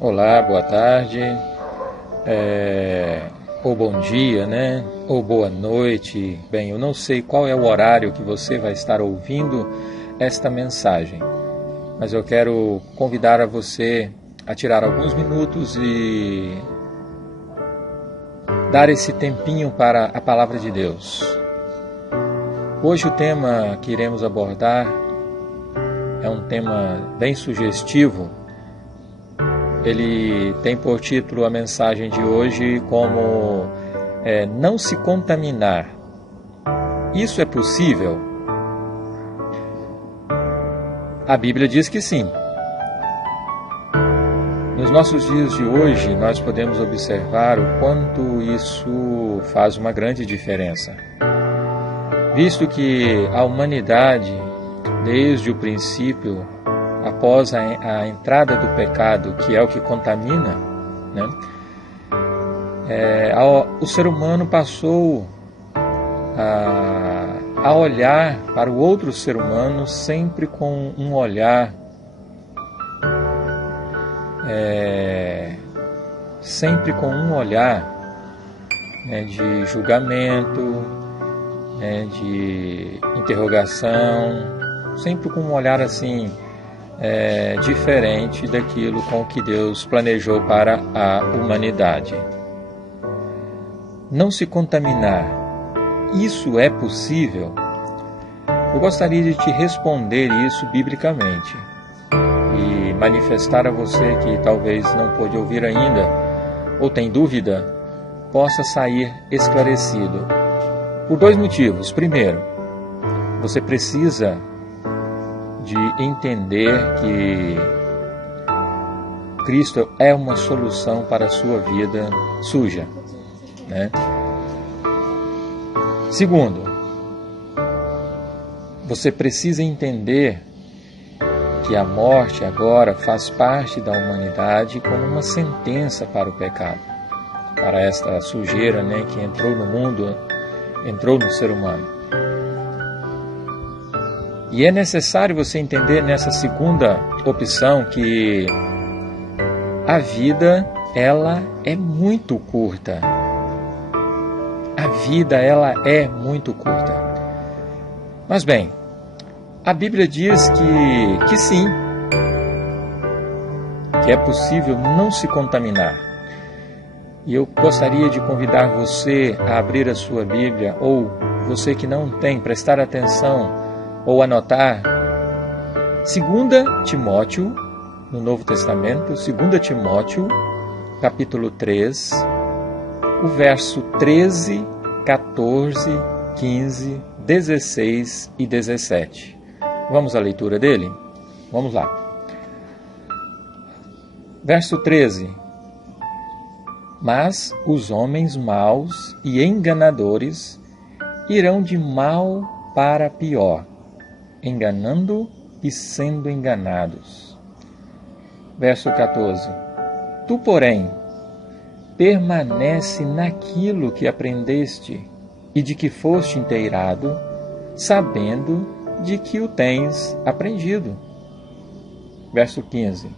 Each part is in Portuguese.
Olá, boa tarde, ou bom dia, né? Ou boa noite. Bem, eu não sei qual é o horário que você vai estar ouvindo esta mensagem, mas eu quero convidar a você a tirar alguns minutos e dar esse tempinho para a Palavra de Deus. Hoje o tema que iremos abordar é um tema bem sugestivo. Ele tem por título a mensagem de hoje como não se contaminar. Isso é possível? A Bíblia diz que sim. Nos nossos dias de hoje, nós podemos observar o quanto isso faz uma grande diferença. Visto que a humanidade, desde o princípio, após a entrada do pecado, que é o que contamina, né? O ser humano passou a olhar para o outro ser humano sempre com um olhar né, de julgamento, né, de interrogação, sempre com um olhar assim diferente daquilo com o que Deus planejou para a humanidade. Não se contaminar, isso é possível? Eu gostaria de te responder isso biblicamente e manifestar a você que talvez não pôde ouvir ainda ou tem dúvida, possa sair esclarecido. Por dois motivos. Primeiro, você precisa de entender que Cristo é uma solução para a sua vida suja, né? Segundo, você precisa entender que a morte agora faz parte da humanidade como uma sentença para o pecado, para esta sujeira, né, que entrou no mundo, entrou no ser humano. E é necessário você entender nessa segunda opção que a vida, ela é muito curta. A vida, ela é muito curta. Mas bem, a Bíblia diz que sim, que é possível não se contaminar. E eu gostaria de convidar você a abrir a sua Bíblia, ou você que não tem, prestar atenção ou anotar 2 Timóteo, no Novo Testamento, 2 Timóteo, capítulo 3, o verso 13, 14, 15, 16 e 17. Vamos à leitura dele? Vamos lá. Verso 13. Mas os homens maus e enganadores irão de mal para pior, enganando e sendo enganados. Verso 14. Tu, porém, permanece naquilo que aprendeste e de que foste inteirado, sabendo de que o tens aprendido. Verso 15.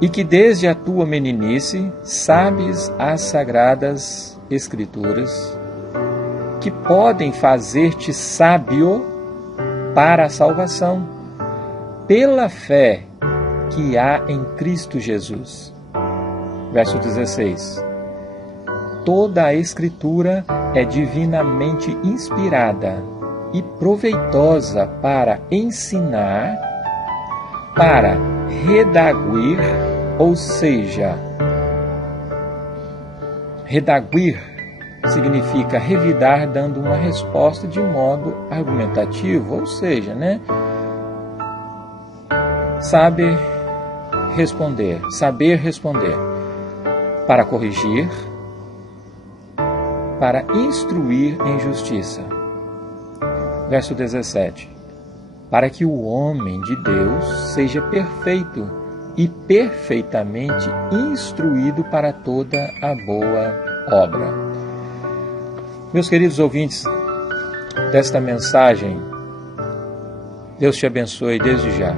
E que desde a tua meninice sabes as sagradas Escrituras, que podem fazer-te sábio para a salvação, pela fé que há em Cristo Jesus. Verso 16. Toda a Escritura é divinamente inspirada e proveitosa para ensinar, para redaguir, ou seja, redaguir significa revidar dando uma resposta de modo argumentativo, ou seja, né? Saber responder, para corrigir, para instruir em justiça. Verso 17. Para que o homem de Deus seja perfeito e perfeitamente instruído para toda a boa obra. Meus queridos ouvintes desta mensagem, Deus te abençoe desde já.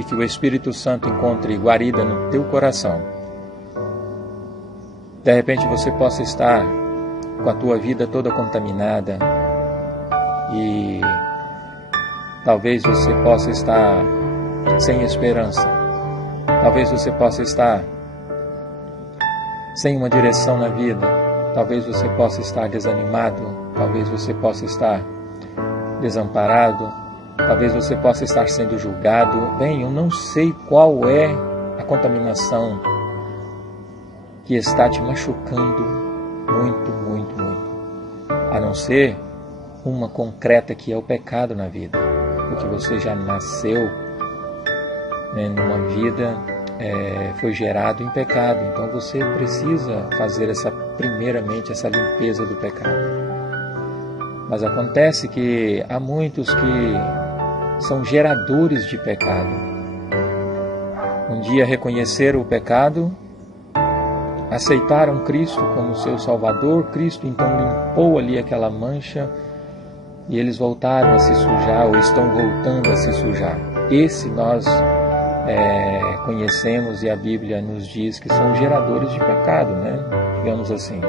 e que o Espírito Santo encontre guarida no teu coração. De repente você possa estar com a tua vida toda contaminada e talvez você possa estar sem esperança. Talvez você possa estar sem uma direção na vida. Talvez você possa estar desanimado. Talvez você possa estar desamparado. Talvez você possa estar sendo julgado. Bem, eu não sei qual é a contaminação que está te machucando muito, muito, muito. A não ser uma concreta que é o pecado na vida. Porque você já nasceu, né, numa vida, foi gerado em pecado. Então você precisa fazer primeiramente essa limpeza do pecado. Mas acontece que há muitos que são geradores de pecado. Um dia reconheceram o pecado, aceitaram Cristo como seu Salvador. Cristo então limpou ali aquela mancha e eles voltaram a se sujar, ou estão voltando a se sujar. Esse nós conhecemos, e a Bíblia nos diz que são geradores de pecado, né? Digamos assim.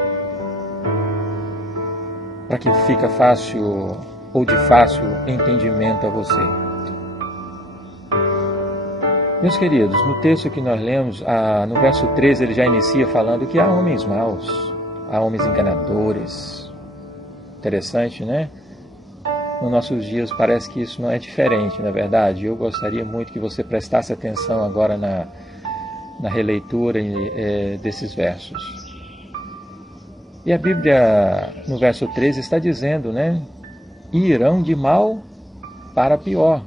Para que fica fácil ou de fácil entendimento a você. Meus queridos, no texto que nós lemos, no verso 13, ele já inicia falando que há homens maus, há homens enganadores. Interessante, né? Nos nossos dias parece que isso não é diferente, na verdade. Eu gostaria muito que você prestasse atenção agora na releitura desses versos. E a Bíblia, no verso 13, está dizendo, né? Irão de mal para pior,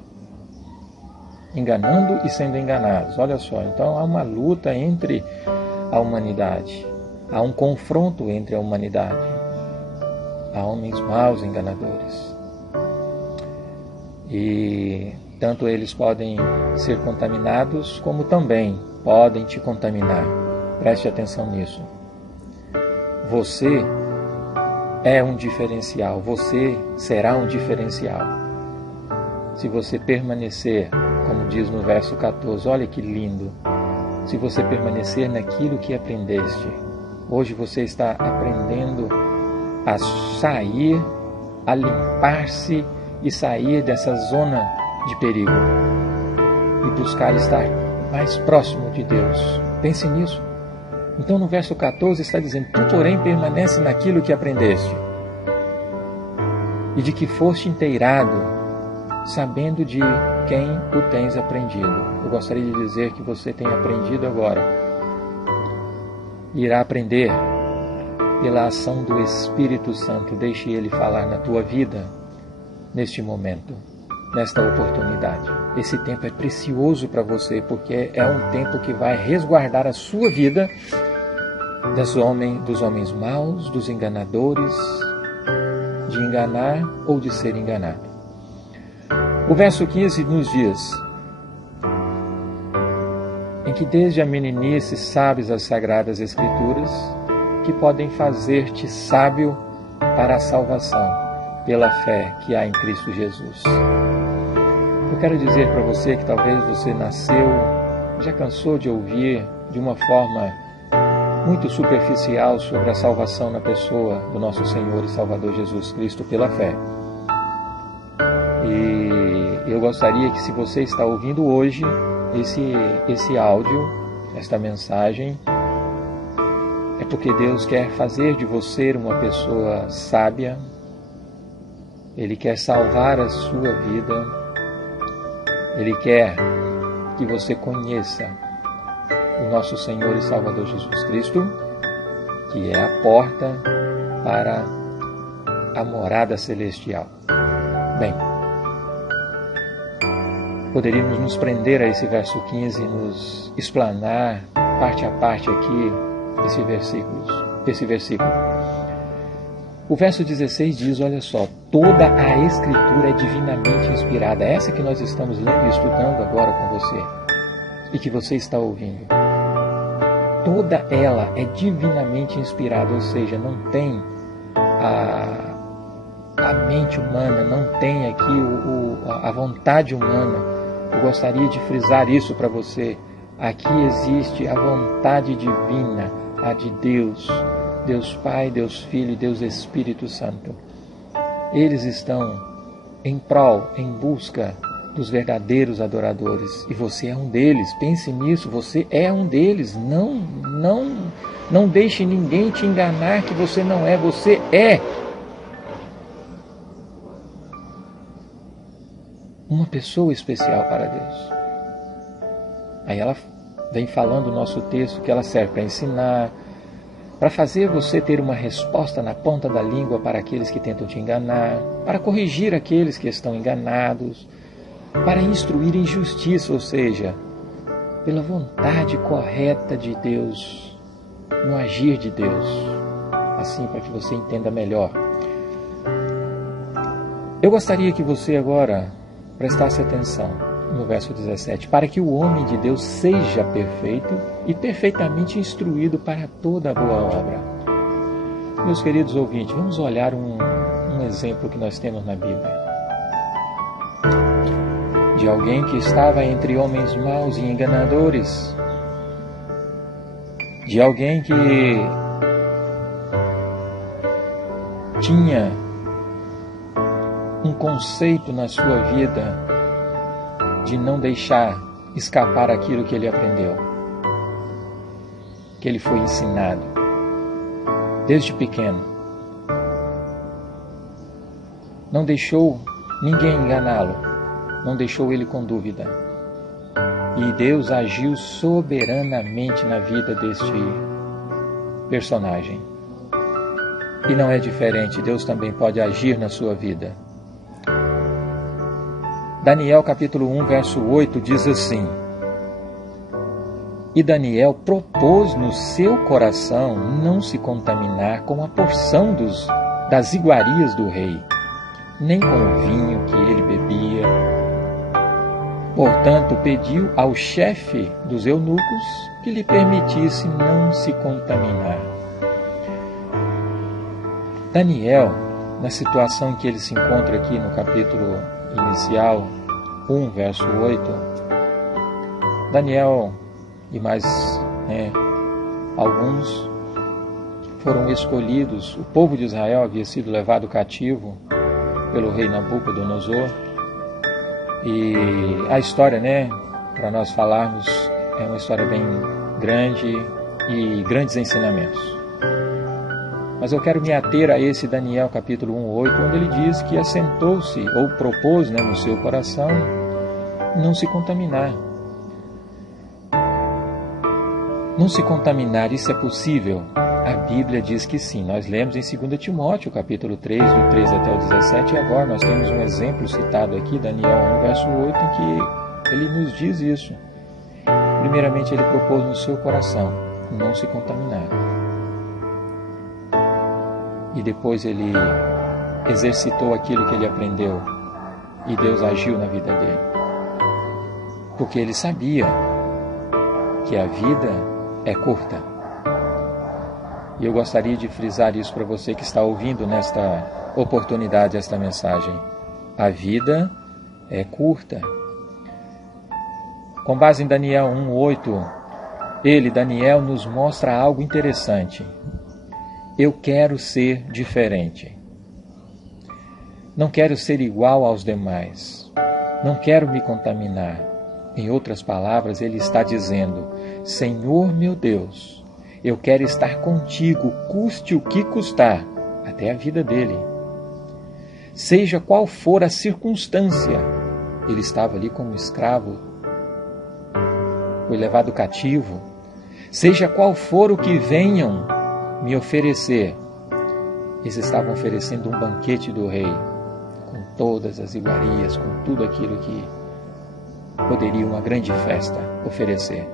enganando e sendo enganados. Olha só, então há uma luta entre a humanidade, há um confronto entre a humanidade. Há homens maus enganadores. E tanto eles podem ser contaminados, como também podem te contaminar. Preste atenção nisso. Você é um diferencial, você será um diferencial. Se você permanecer, como diz no verso 14, olha que lindo, se você permanecer naquilo que aprendeste. Hoje você está aprendendo a sair, a limpar-se e sair dessa zona de perigo e buscar estar mais próximo de Deus. Pense nisso. Então no verso 14 está dizendo: tu, porém, permanece naquilo que aprendeste e de que foste inteirado, sabendo de quem o tens aprendido. Eu gostaria de dizer que você tem aprendido agora. Irá aprender pela ação do Espírito Santo. Deixe Ele falar na tua vida neste momento, nesta oportunidade. Esse tempo é precioso para você, porque é um tempo que vai resguardar a sua vida dos homens maus, dos enganadores, de enganar ou de ser enganado. O verso 15 nos diz: em que desde a meninice sabes as sagradas Escrituras, que podem fazer-te sábio para a salvação, pela fé que há em Cristo Jesus. Eu quero dizer para você que talvez você nasceu, já cansou de ouvir de uma forma muito superficial sobre a salvação na pessoa do nosso Senhor e Salvador Jesus Cristo pela fé. E eu gostaria que, se você está ouvindo hoje esse áudio, esta mensagem, é porque Deus quer fazer de você uma pessoa sábia. Ele quer salvar a sua vida. Ele quer que você conheça o nosso Senhor e Salvador Jesus Cristo, que é a porta para a morada celestial. Bem, poderíamos nos prender a esse verso 15 e nos explanar parte a parte aqui desse versículo. O verso 16 diz, olha só: toda a Escritura é divinamente inspirada. Essa que nós estamos lendo e estudando agora com você e que você está ouvindo. Toda ela é divinamente inspirada, ou seja, não tem a mente humana, não tem aqui a vontade humana Eu gostaria de frisar isso para você. Aqui existe a vontade divina, a de Deus, Deus Pai, Deus Filho e Deus Espírito Santo. Eles estão em prol, em busca dos verdadeiros adoradores. E você é um deles. Pense nisso, você é um deles. Não deixe ninguém te enganar que você não é. Você é uma pessoa especial para Deus. Aí ela vem falando o nosso texto que ela serve para ensinar, para fazer você ter uma resposta na ponta da língua para aqueles que tentam te enganar, para corrigir aqueles que estão enganados, para instruir em justiça, ou seja, pela vontade correta de Deus, no agir de Deus, assim para que você entenda melhor. Eu gostaria que você agora prestasse atenção no verso 17, para que o homem de Deus seja perfeito e perfeitamente instruído para toda a boa obra. Meus queridos ouvintes, vamos olhar um exemplo que nós temos na Bíblia. De alguém que estava entre homens maus e enganadores. De alguém que tinha um conceito na sua vida de não deixar escapar aquilo que ele aprendeu, que ele foi ensinado desde pequeno. Não deixou ninguém enganá-lo, não deixou ele com dúvida. E Deus agiu soberanamente na vida deste personagem. E não é diferente, Deus também pode agir na sua vida. Daniel capítulo 1, verso 8 diz assim: E Daniel propôs no seu coração não se contaminar com a porção das iguarias do rei, nem com o vinho que ele bebia. Portanto, pediu ao chefe dos eunucos que lhe permitisse não se contaminar. Daniel, na situação em que ele se encontra aqui no capítulo inicial, 1, verso 8, Daniel e mais alguns foram escolhidos. O povo de Israel havia sido levado cativo pelo rei Nabucodonosor. E a história, para nós falarmos, é uma história bem grande e grandes ensinamentos. Mas eu quero me ater a esse Daniel capítulo 1, 8, onde ele diz que assentou-se, ou propôs no seu coração, não se contaminar. Não se contaminar, isso é possível? A Bíblia diz que sim. Nós lemos em 2 Timóteo, capítulo 3, do 13 até o 17, e agora nós temos um exemplo citado aqui, Daniel 1, verso 8, em que ele nos diz isso. Primeiramente, ele propôs no seu coração não se contaminar. E depois ele exercitou aquilo que ele aprendeu, e Deus agiu na vida dele. Porque ele sabia que a vida é curta. E eu gostaria de frisar isso para você que está ouvindo nesta oportunidade, esta mensagem. A vida é curta. Com base em Daniel 1:8, Daniel, nos mostra algo interessante. Eu quero ser diferente. Não quero ser igual aos demais. Não quero me contaminar. Em outras palavras, ele está dizendo: Senhor meu Deus, eu quero estar contigo, custe o que custar, até a vida dele. Seja qual for a circunstância, ele estava ali como escravo, foi levado cativo. Seja qual for o que venham me oferecer, eles estavam oferecendo um banquete do rei, com todas as iguarias, com tudo aquilo que poderia uma grande festa oferecer.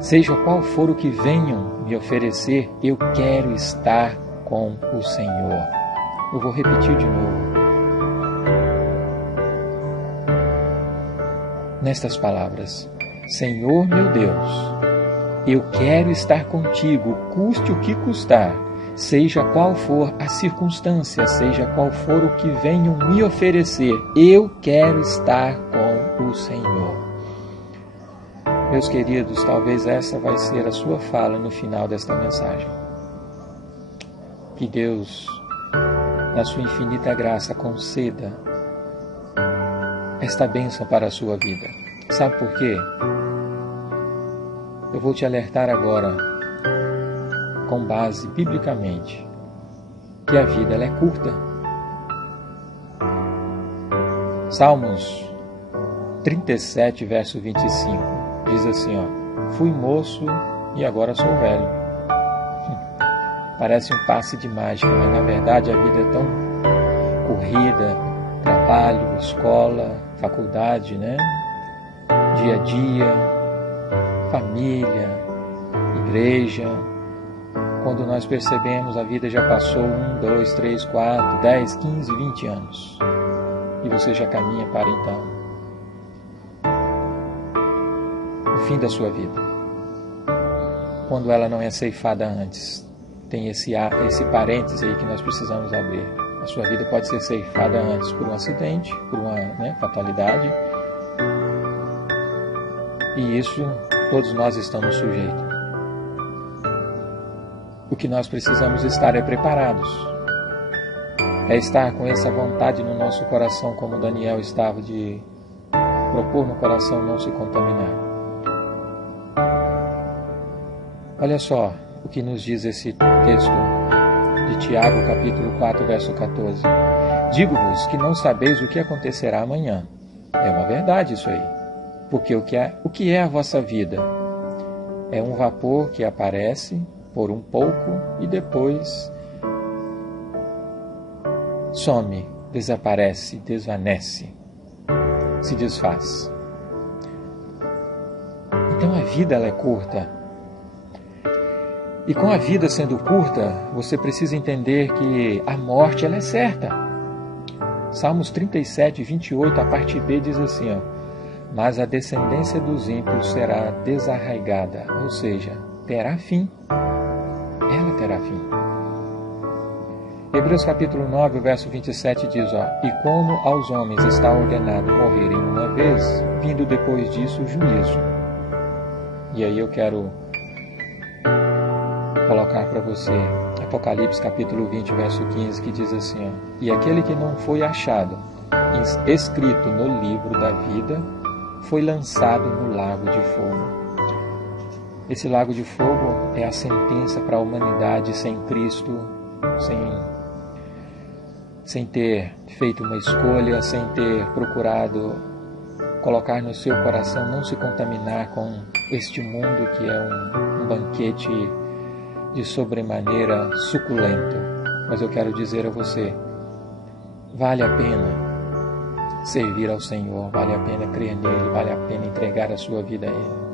Seja qual for o que venham me oferecer, eu quero estar com o Senhor. Eu vou repetir de novo. Nestas palavras: Senhor meu Deus, eu quero estar contigo, custe o que custar. seja qual for a circunstância, seja qual for o que venham me oferecer, eu quero estar com o Senhor. Meus queridos, talvez essa vai ser a sua fala no final desta mensagem. Que Deus, na sua infinita graça, conceda esta bênção para a sua vida. Sabe por quê? Eu vou te alertar agora, com base biblicamente, que a vida ela é curta. Salmos 37, verso 25, diz assim, fui moço e agora sou velho. Parece um passe de mágica, mas na verdade a vida é tão corrida, trabalho, escola, faculdade, né? Dia a dia, família, igreja. Quando nós percebemos, a vida já passou 1, 2, 3, 4, 10, 15, 20 anos. E você já caminha para então o fim da sua vida. Quando ela não é ceifada antes. Tem esse parêntese aí que nós precisamos abrir. A sua vida pode ser ceifada antes por um acidente, por uma fatalidade. E isso todos nós estamos sujeitos. O que nós precisamos estar é preparados. É estar com essa vontade no nosso coração, como Daniel estava, de propor no coração não se contaminar. Olha só o que nos diz esse texto de Tiago, capítulo 4, verso 14. Digo-vos que não sabeis o que acontecerá amanhã. É uma verdade isso aí. Porque o que é a vossa vida? É um vapor que aparece por um pouco e depois some, desaparece, desvanece, se desfaz. Então a vida ela é curta. E com a vida sendo curta, você precisa entender que a morte ela é certa. Salmos 37, 28, a parte B diz assim, mas a descendência dos ímpios será desarraigada, ou seja, terá fim. Ela terá fim. Hebreus capítulo 9, verso 27 diz, e como aos homens está ordenado morrerem uma vez, vindo depois disso o juízo. E aí eu quero colocar para você Apocalipse capítulo 20, verso 15, que diz assim, e aquele que não foi achado, escrito no livro da vida, foi lançado no lago de fogo. Esse lago de fogo é a sentença para a humanidade sem Cristo, sem ter feito uma escolha, sem ter procurado colocar no seu coração não se contaminar com este mundo que é um banquete de sobremaneira suculento. Mas eu quero dizer a você, vale a pena servir ao Senhor, vale a pena crer nele, vale a pena entregar a sua vida a Ele.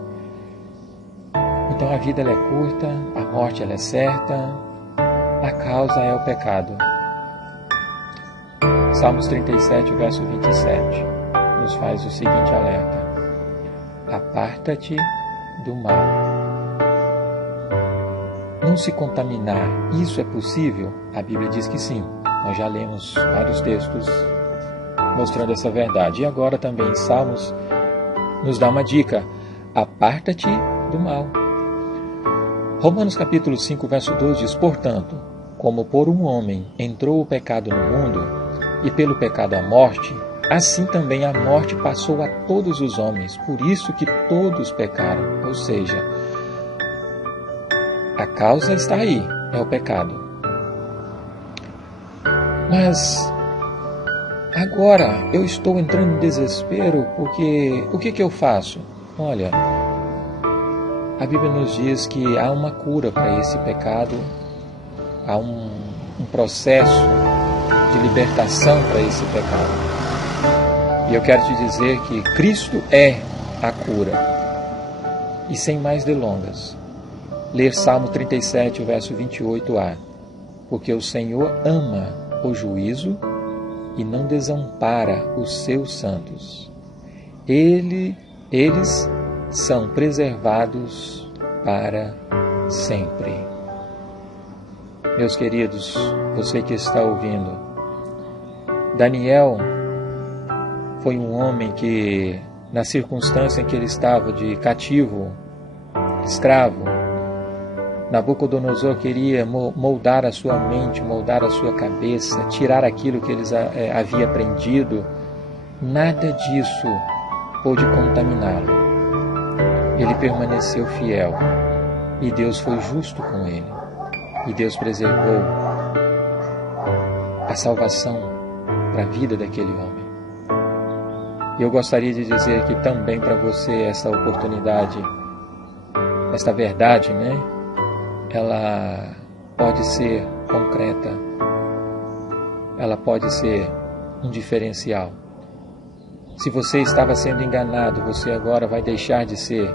Então a vida ela é curta, a morte ela é certa, a causa é o pecado. Salmos 37, verso 27, nos faz o seguinte alerta: aparta-te do mal. Não se contaminar, isso é possível? A Bíblia diz que sim. Nós já lemos vários textos mostrando essa verdade. E agora também Salmos nos dá uma dica: aparta-te do mal. Romanos capítulo 5, verso 2 diz, portanto, como por um homem entrou o pecado no mundo, e pelo pecado a morte, assim também a morte passou a todos os homens, por isso que todos pecaram. Ou seja, a causa está aí, é o pecado. Mas agora eu estou entrando em desespero, porque o que eu faço? Olha, a Bíblia nos diz que há uma cura para esse pecado, há um processo de libertação para esse pecado. E eu quero te dizer que Cristo é a cura. E sem mais delongas, ler Salmo 37, verso 28a. Porque o Senhor ama o juízo e não desampara os seus santos. Eles são preservados para sempre. Meus queridos, você que está ouvindo, Daniel foi um homem que, na circunstância em que ele estava de cativo, escravo, Nabucodonosor queria moldar a sua mente, moldar a sua cabeça, tirar aquilo que eles havia aprendido. Nada disso pôde contaminá-lo. Ele permaneceu fiel e Deus foi justo com ele. E Deus preservou a salvação para a vida daquele homem. E eu gostaria de dizer que também para você essa oportunidade, esta verdade, né? Ela pode ser concreta, ela pode ser um diferencial. Se você estava sendo enganado, você agora vai deixar de ser.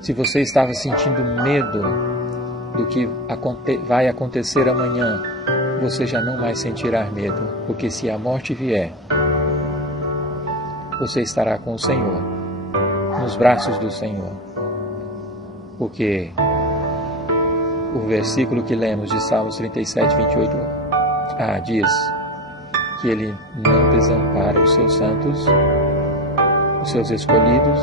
Se você estava sentindo medo do que vai acontecer amanhã, você já não mais sentirá medo, porque se a morte vier, você estará com o Senhor, nos braços do Senhor. Porque o versículo que lemos de Salmos 37, 28, diz que Ele não desampara os seus santos, os seus escolhidos,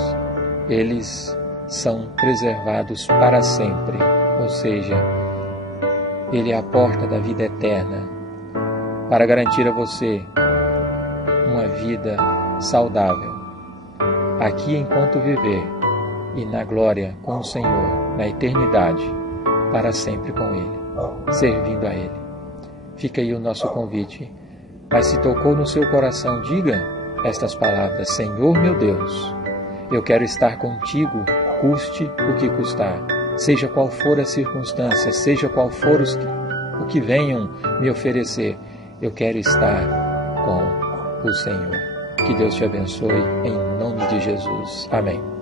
eles são preservados para sempre, ou seja, Ele é a porta da vida eterna para garantir a você uma vida saudável, aqui enquanto viver e na glória com o Senhor, na eternidade, para sempre com Ele, servindo a Ele. Fica aí o nosso convite, mas se tocou no seu coração, diga estas palavras: Senhor meu Deus, eu quero estar contigo, custe o que custar, seja qual for a circunstância, seja qual for o que venham me oferecer, eu quero estar com o Senhor. Que Deus te abençoe, em nome de Jesus. Amém.